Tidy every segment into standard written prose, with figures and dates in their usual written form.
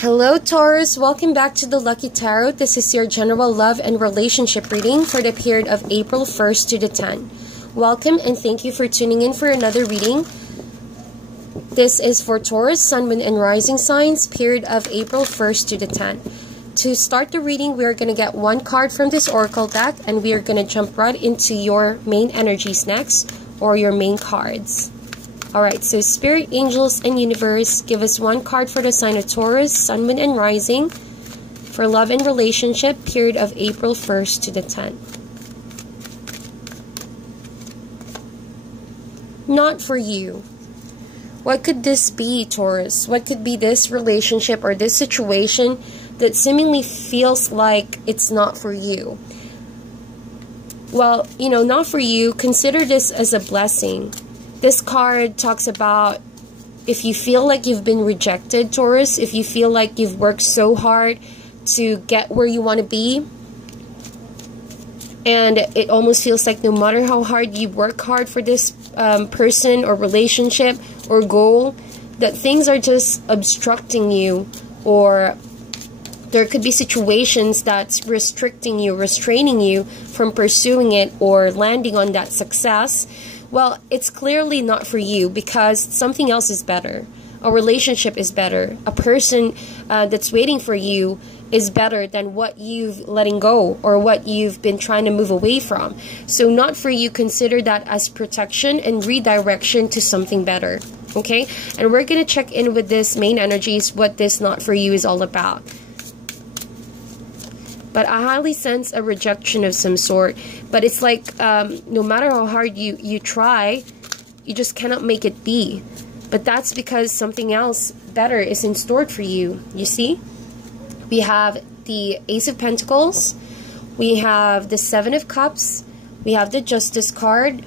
Hello Taurus, welcome back to the Lucky Tarot. This is your general love and relationship reading for the period of April 1st to the 10th. Welcome and thank you for tuning in for another reading. This is for Taurus, Sun, Moon, and Rising signs, period of April 1st to the 10th. To start the reading, we are going to get one card from this oracle deck and we are going to jump right into your main energies next, or your main cards. Alright, so Spirit, Angels, and Universe, give us one card for the sign of Taurus, Sun, Moon, and Rising for love and relationship, period of April 1st to the 10th. Not for you. What could this be, Taurus? What could be this relationship or this situation that seemingly feels like it's not for you? Well, not for you. Consider this as a blessing. This card talks about if you feel like you've been rejected, Taurus, if you feel like you've worked so hard to get where you want to be, and it almost feels like no matter how hard you work hard for this person or relationship or goal, that things are just obstructing you, or there could be situations that's restricting you, restraining you from pursuing it or landing on that success. Well, it's clearly not for you because something else is better. A relationship is better. A person that's waiting for you is better than what you've letting go or what you've been trying to move away from. So not for you, consider that as protection and redirection to something better. Okay? And we're going to check in with this main energies, what this not for you is all about. But I highly sense a rejection of some sort. But it's like no matter how hard you try, you just cannot make it be. But that's because something else better is in store for you. You see? We have the Ace of Pentacles. We have the Seven of Cups. We have the Justice card.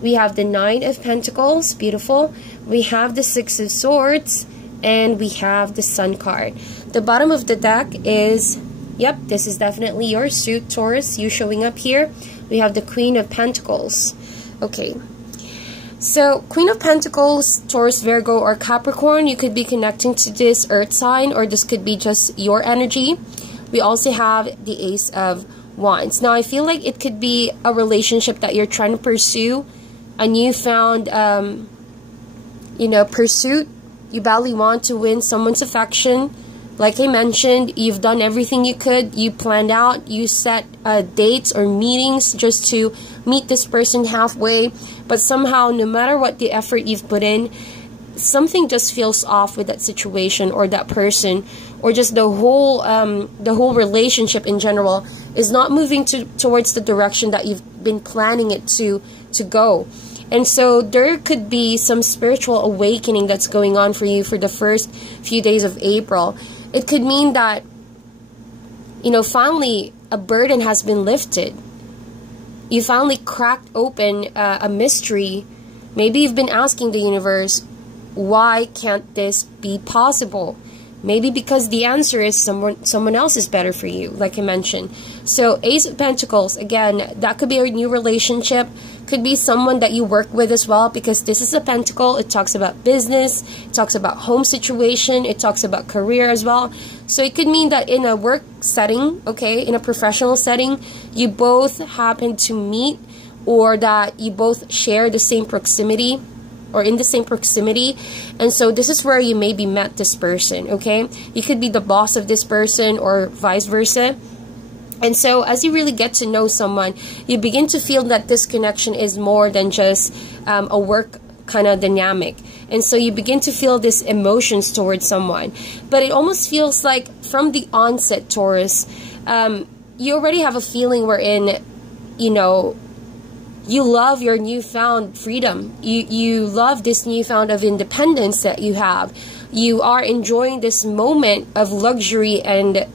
We have the Nine of Pentacles. Beautiful. We have the Six of Swords. And we have the Sun card. The bottom of the deck is... Yep, this is definitely your suit, Taurus. You showing up here. We have the Queen of Pentacles. Okay. So, Queen of Pentacles, Taurus, Virgo, or Capricorn. You could be connecting to this earth sign, or this could be just your energy. We also have the Ace of Wands. Now, I feel like it could be a relationship that you're trying to pursue. A newfound, pursuit. You badly want to win someone's affection. Like I mentioned, you've done everything you could. You planned out, you set dates or meetings just to meet this person halfway. But somehow, no matter what the effort you've put in, something just feels off with that situation or that person, or just the whole relationship in general is not moving towards the direction that you've been planning it to go. And so there could be some spiritual awakening that's going on for you for the first few days of April. It could mean that, finally a burden has been lifted. You finally cracked open a mystery. Maybe you've been asking the universe, why can't this be possible? Maybe because the answer is someone else is better for you, like I mentioned. So Ace of Pentacles, again, that could be a new relationship. Could be someone that you work with as well, because this is a pentacle. It talks about business. It talks about home situation. It talks about career as well. So it could mean that in a work setting, okay, in a professional setting, you both happen to meet, or that you both share the same proximity, or in the same proximity. And so this is where you maybe met this person, okay? You could be the boss of this person or vice versa. And so as you really get to know someone, you begin to feel that this connection is more than just a work kind of dynamic. And so you begin to feel these emotions towards someone. But it almost feels like from the onset, Taurus, you already have a feeling wherein, you love your newfound freedom. You love this newfound of independence that you have. You are enjoying this moment of luxury and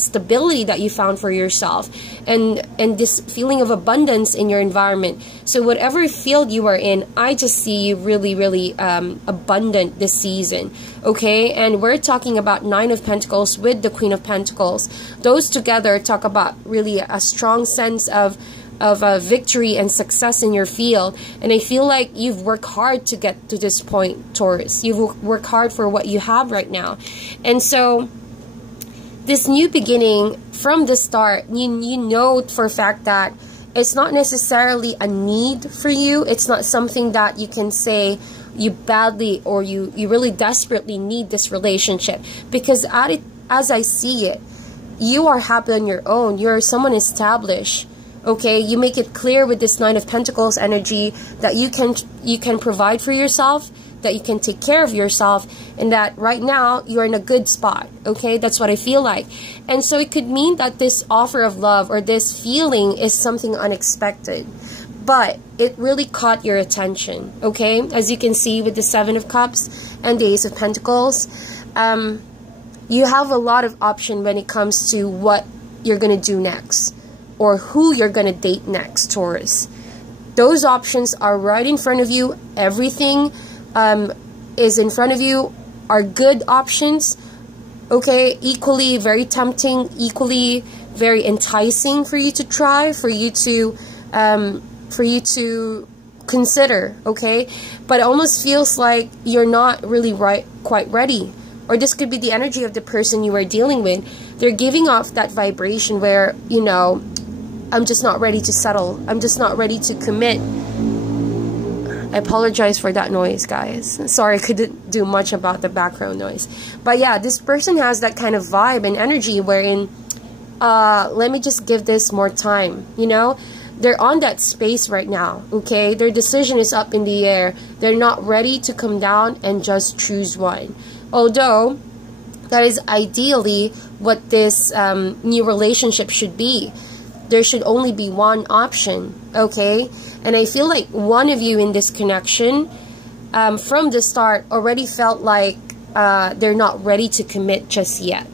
stability that you found for yourself, and this feeling of abundance in your environment. So whatever field you are in, I just see you really, really abundant this season. Okay, and we're talking about Nine of Pentacles with the Queen of Pentacles. Those together talk about really a strong sense of victory and success in your field. And I feel like you've worked hard to get to this point, Taurus. You've worked hard for what you have right now. And so this new beginning from the start, you know for a fact that it's not necessarily a need for you. It's not something that you can say you badly or you really desperately need this relationship. Because as I see it, you are happy on your own. You're someone established. Okay, you make it clear with this Nine of Pentacles energy that you can provide for yourself, that you can take care of yourself, and that right now you're in a good spot. Okay, that's what I feel like. And so it could mean that this offer of love or this feeling is something unexpected, but it really caught your attention. Okay, as you can see with the Seven of Cups and the Ace of Pentacles, you have a lot of option when it comes to what you're gonna do next, or who you're gonna date next, Taurus. Those options are right in front of you. Everything is in front of you, are good options. Okay, equally very tempting, equally very enticing for you to try, for you to consider. Okay, but it almost feels like you're not really quite ready. Or this could be the energy of the person you are dealing with. They're giving off that vibration where, you know, I'm just not ready to settle. I'm just not ready to commit. I apologize for that noise, guys. Sorry, I couldn't do much about the background noise. But yeah, this person has that kind of vibe and energy wherein, let me just give this more time, you know? They're on that space right now, okay? Their decision is up in the air. They're not ready to come down and just choose one. Although, that is ideally what this new relationship should be. There should only be one option, okay? And I feel like one of you in this connection, from the start, already felt like they're not ready to commit just yet.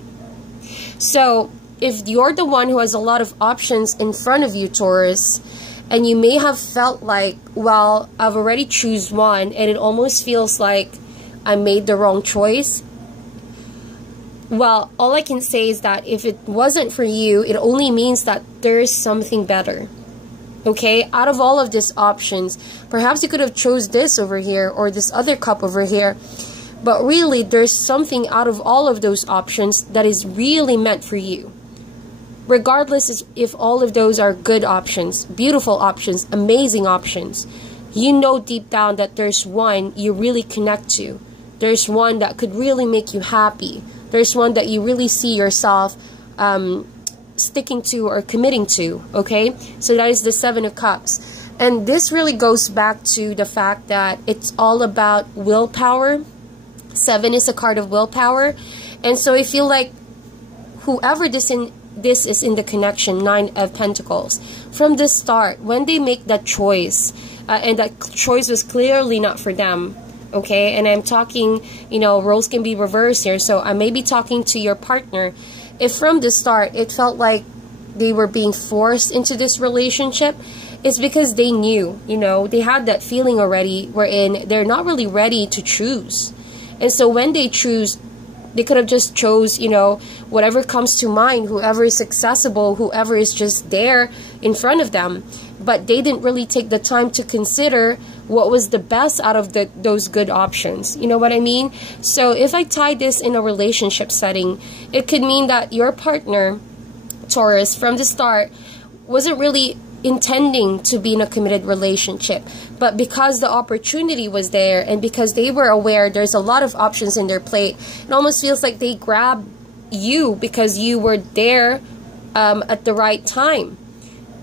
So, if you're the one who has a lot of options in front of you, Taurus, and you may have felt like, well, I've already choose one, and it almost feels like I made the wrong choice. Well, all I can say is that if it wasn't for you, it only means that there is something better. Okay, out of all of these options, perhaps you could have chose this over here or this other cup over here. But really, there's something out of all of those options that is really meant for you. Regardless if all of those are good options, beautiful options, amazing options, you know deep down that there's one you really connect to. There's one that could really make you happy. There's one that you really see yourself sticking to or committing to, okay? So that is the Seven of Cups. And this really goes back to the fact that it's all about willpower. Seven is a card of willpower. And so I feel like whoever this is in the connection, Nine of Pentacles, from the start, when they make that choice, and that choice was clearly not for them, okay? And I'm talking, you know, roles can be reversed here. So I may be talking to your partner. If from the start it felt like they were being forced into this relationship, it's because they knew, you know, they had that feeling already wherein they're not really ready to choose. And so when they choose, they could have just chose, you know, whatever comes to mind, whoever is accessible, whoever is just there in front of them. But they didn't really take the time to consider what was the best out of those good options. You know what I mean? So if I tie this in a relationship setting, it could mean that your partner, Taurus, from the start, wasn't really intending to be in a committed relationship. But because the opportunity was there and because they were aware there's a lot of options in their plate, it almost feels like they grabbed you because you were there at the right time.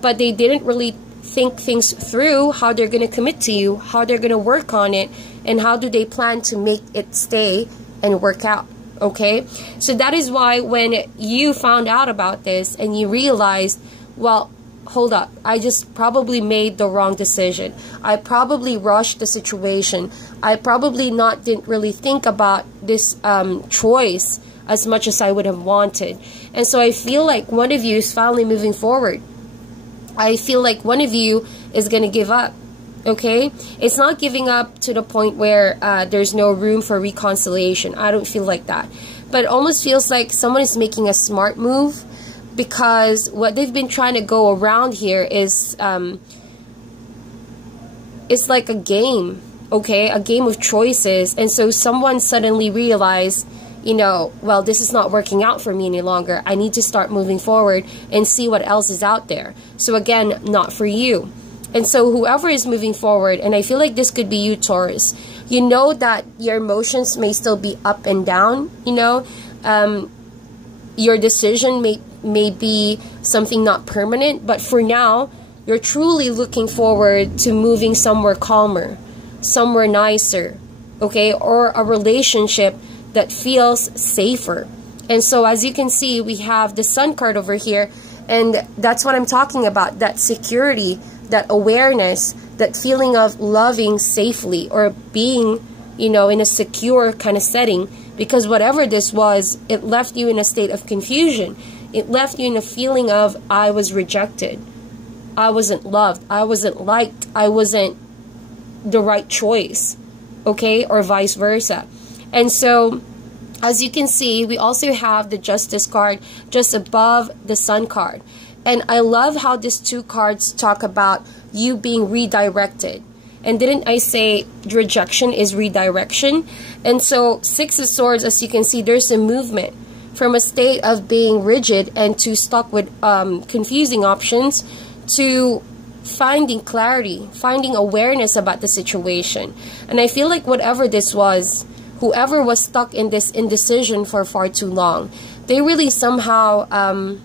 But they didn't really think things through, how they're going to commit to you, how they're going to work on it, and how do they plan to make it stay and work out, okay? So that is why when you found out about this and you realized, well, hold up, I just probably made the wrong decision. I probably rushed the situation. I probably didn't really think about this choice as much as I would have wanted. And so I feel like one of you is finally moving forward. I feel like one of you is going to give up, okay? It's not giving up to the point where there's no room for reconciliation. I don't feel like that. But it almost feels like someone is making a smart move because what they've been trying to go around here is it's like a game, okay, a game of choices. And so someone suddenly realized, you know, well, this is not working out for me any longer. I need to start moving forward and see what else is out there. So again, not for you. And so whoever is moving forward, and I feel like this could be you, Taurus, you know that your emotions may still be up and down, you know. Your decision may be something not permanent, but for now, you're truly looking forward to moving somewhere calmer, somewhere nicer, okay, or a relationship that feels safer. And so as you can see, we have the Sun card over here, and that's what I'm talking about, that security, that awareness, that feeling of loving safely or being, you know, in a secure kind of setting. Because whatever this was, it left you in a state of confusion. It left you in a feeling of, I was rejected, I wasn't loved, I wasn't liked, I wasn't the right choice, okay, or vice versa. And so, as you can see, we also have the Justice card just above the Sun card. And I love how these two cards talk about you being redirected. And didn't I say rejection is redirection? And so, Six of Swords, as you can see, there's a movement from a state of being rigid and to stuck with confusing options to finding clarity, finding awareness about the situation. And I feel like whatever this was, whoever was stuck in this indecision for far too long, they really somehow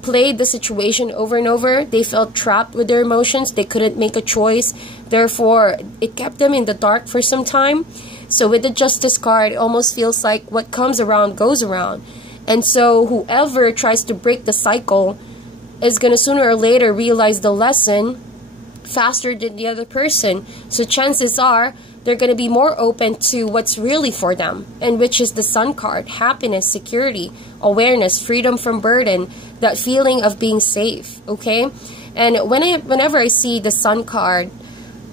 played the situation over and over. They felt trapped with their emotions. They couldn't make a choice. Therefore, it kept them in the dark for some time. So with the Justice card, it almost feels like what comes around goes around. And so whoever tries to break the cycle is going to sooner or later realize the lesson faster than the other person. So chances are they're going to be more open to what's really for them, and which is the Sun card: happiness, security, awareness, freedom from burden, that feeling of being safe, okay? And whenever I see the Sun card,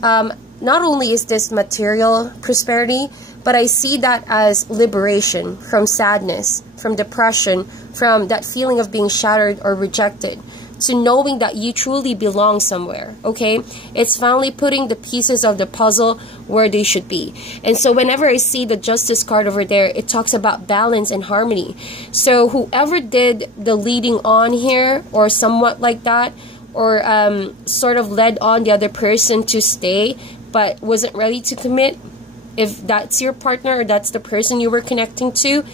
not only is this material prosperity, but I see that as liberation from sadness, from depression, from that feeling of being shattered or rejected, to knowing that you truly belong somewhere, okay? It's finally putting the pieces of the puzzle where they should be. And so whenever I see the Justice card over there, it talks about balance and harmony. So whoever did the leading on here, or somewhat like that, or sort of led on the other person to stay, but wasn't ready to commit, if that's your partner or that's the person you were connecting to,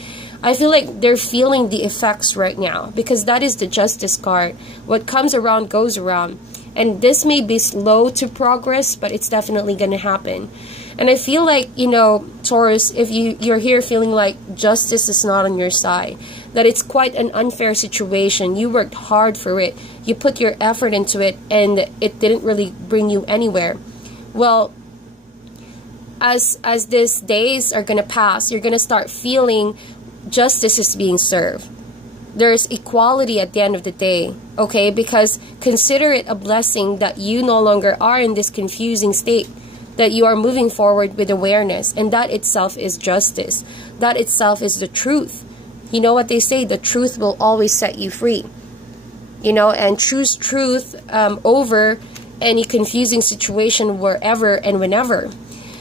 I feel like they're feeling the effects right now, because that is the Justice card. What comes around goes around. And this may be slow to progress, but it's definitely going to happen. And I feel like, you know, Taurus, if you're here feeling like justice is not on your side, that it's quite an unfair situation, you worked hard for it, you put your effort into it, and it didn't really bring you anywhere. Well, as these days are going to pass, you're going to start feeling justice is being served. There's equality at the end of the day, okay? Because consider it a blessing that you no longer are in this confusing state, that you are moving forward with awareness, and that itself is justice. That itself is the truth. You know what they say, the truth will always set you free. You know, and choose truth over any confusing situation wherever and whenever.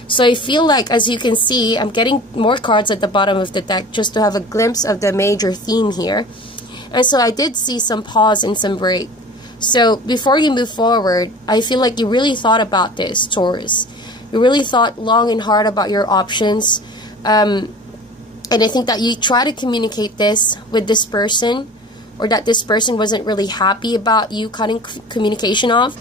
So I feel like, as you can see, I'm getting more cards at the bottom of the deck just to have a glimpse of the major theme here. And so I did see some pause and some break. So before you move forward, I feel like you really thought about this, Taurus. You really thought long and hard about your options. And I think that you try to communicate this with this person, or that this person wasn't really happy about you cutting communication off.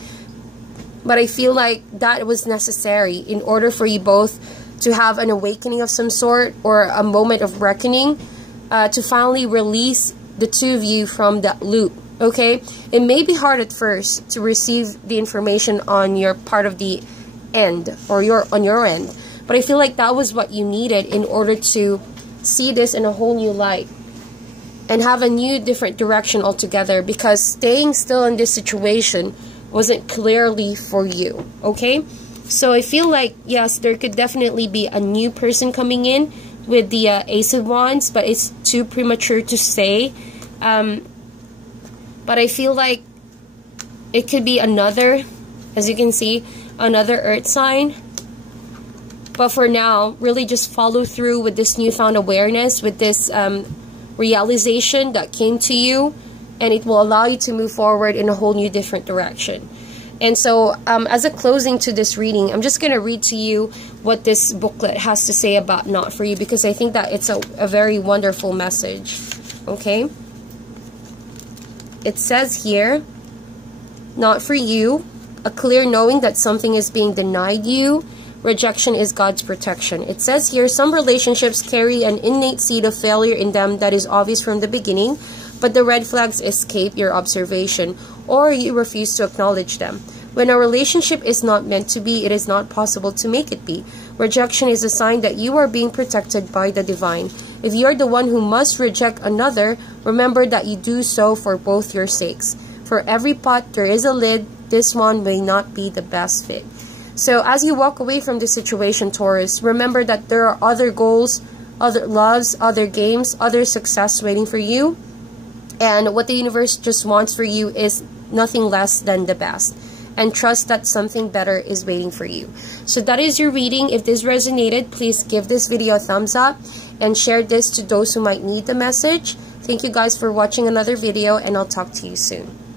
But I feel like that was necessary in order for you both to have an awakening of some sort, or a moment of reckoning, to finally release the two of you from that loop, okay? It may be hard at first to receive the information on your part of the end, or on your end, but I feel like that was what you needed in order to see this in a whole new light and have a new, different direction altogether, because staying still in this situation wasn't clearly for you, okay? So I feel like, yes, there could definitely be a new person coming in with the Ace of Wands, but it's too premature to say. But I feel like it could be another, as you can see, another earth sign. But for now, really just follow through with this newfound awareness, with this realization that came to you, and it will allow you to move forward in a whole new different direction. And so as a closing to this reading, I'm just going to read to you what this booklet has to say about not for you, because I think that it's a very wonderful message. Okay? It says here, not for you, a clear knowing that something is being denied you. Rejection is God's protection. It says here, some relationships carry an innate seed of failure in them that is obvious from the beginning, but the red flags escape your observation, or you refuse to acknowledge them. When a relationship is not meant to be, it is not possible to make it be. Rejection is a sign that you are being protected by the divine. If you are the one who must reject another, remember that you do so for both your sakes. For every pot there is a lid. This one may not be the best fit. So as you walk away from this situation, Taurus, remember that there are other goals, other loves, other games, other success waiting for you. And what the universe just wants for you is nothing less than the best. And trust that something better is waiting for you. So that is your reading. If this resonated, please give this video a thumbs up and share this to those who might need the message. Thank you guys for watching another video, and I'll talk to you soon.